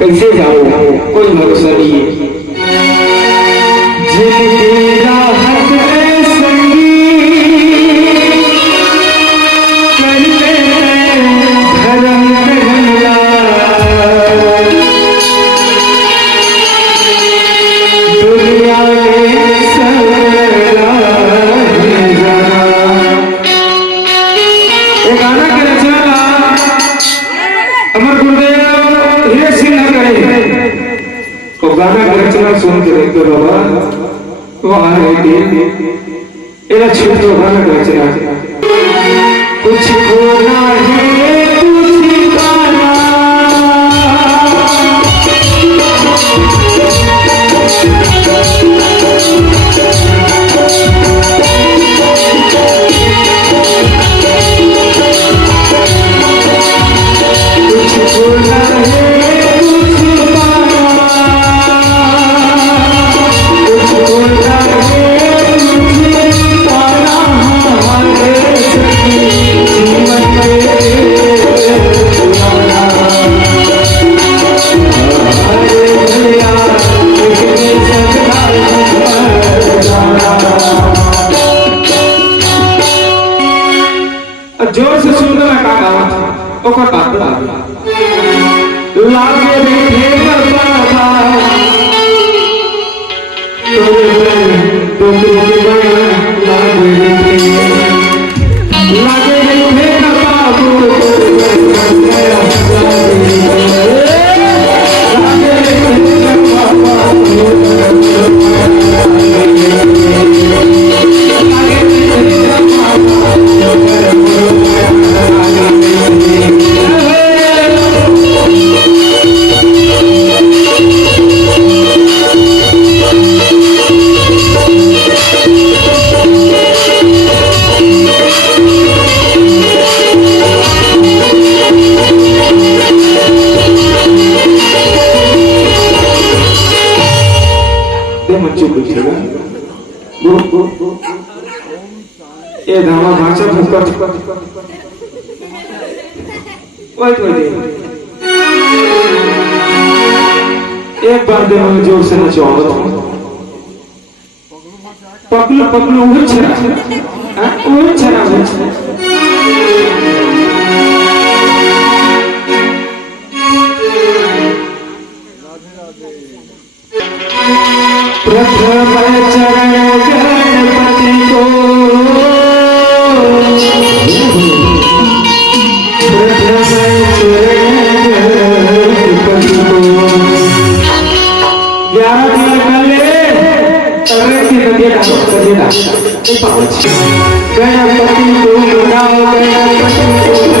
कैसे जाओ कोई भरोसा नहीं है। जिनकी राहत है संगी करते धर्म करना, दुनिया में सब ये गाना के रचना अमर गुरुदेव हीरे सिंह ने करे। तो गाना की रचना सुन के देखते बाबा तो आ रहे थे एरा छोटो गाना की रचना कुछ होना है कुछ गाना जोर से सुन रहा का ओकर बात लागे देखे बाबा तो लागे देखे बाबू ये धामा भाषा भूखा एक बार दे मैं जोर से नचाओ पकलो पकलो वो छरा हां वो छरा प्रथम चरण गणपति को गणपति को बुलाओ गणपति को